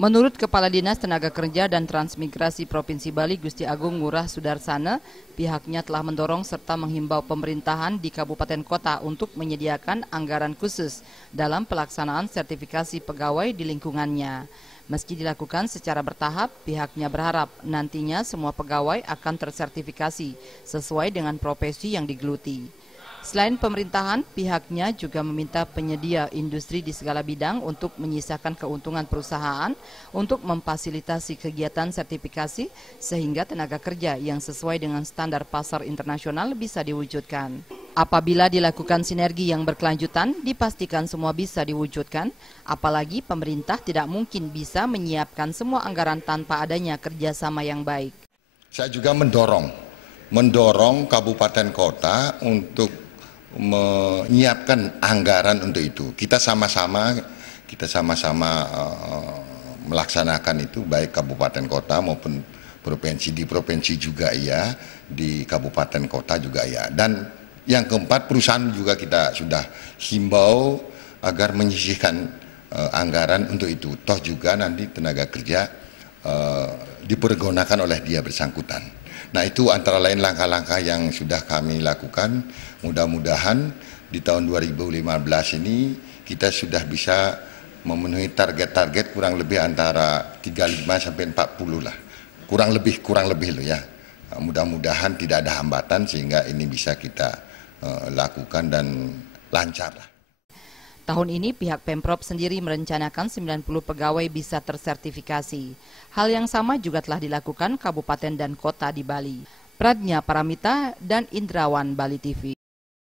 Menurut Kepala Dinas Tenaga Kerja dan Transmigrasi Provinsi Bali Gusti Agung Ngurah Sudarsana, pihaknya telah mendorong serta menghimbau pemerintahan di kabupaten kota untuk menyediakan anggaran khusus dalam pelaksanaan sertifikasi pegawai di lingkungannya. Meski dilakukan secara bertahap, pihaknya berharap nantinya semua pegawai akan tersertifikasi sesuai dengan profesi yang digeluti. Selain pemerintahan, pihaknya juga meminta penyedia industri di segala bidang untuk menyisakan keuntungan perusahaan untuk memfasilitasi kegiatan sertifikasi sehingga tenaga kerja yang sesuai dengan standar pasar internasional bisa diwujudkan. Apabila dilakukan sinergi yang berkelanjutan, dipastikan semua bisa diwujudkan, apalagi pemerintah tidak mungkin bisa menyiapkan semua anggaran tanpa adanya kerjasama yang baik. Saya juga mendorong kabupaten kota untuk menyiapkan anggaran untuk itu. Kita sama-sama melaksanakan itu, baik kabupaten kota maupun provinsi. Di provinsi juga ya, di kabupaten kota juga ya. Dan yang keempat, perusahaan juga kita sudah himbau agar menyisihkan anggaran untuk itu. Toh juga nanti tenaga kerja dipergunakan oleh dia bersangkutan. Nah, itu antara lain langkah-langkah yang sudah kami lakukan. Mudah-mudahan di tahun 2015 ini kita sudah bisa memenuhi target-target kurang lebih antara 35 sampai 40 lah. Kurang lebih loh ya. Mudah-mudahan tidak ada hambatan sehingga ini bisa kita lakukan dan lancar lah. Tahun ini pihak Pemprov sendiri merencanakan 90 pegawai bisa tersertifikasi. Hal yang sama juga telah dilakukan kabupaten dan kota di Bali. Pradnya Paramita dan Indrawan, Bali TV.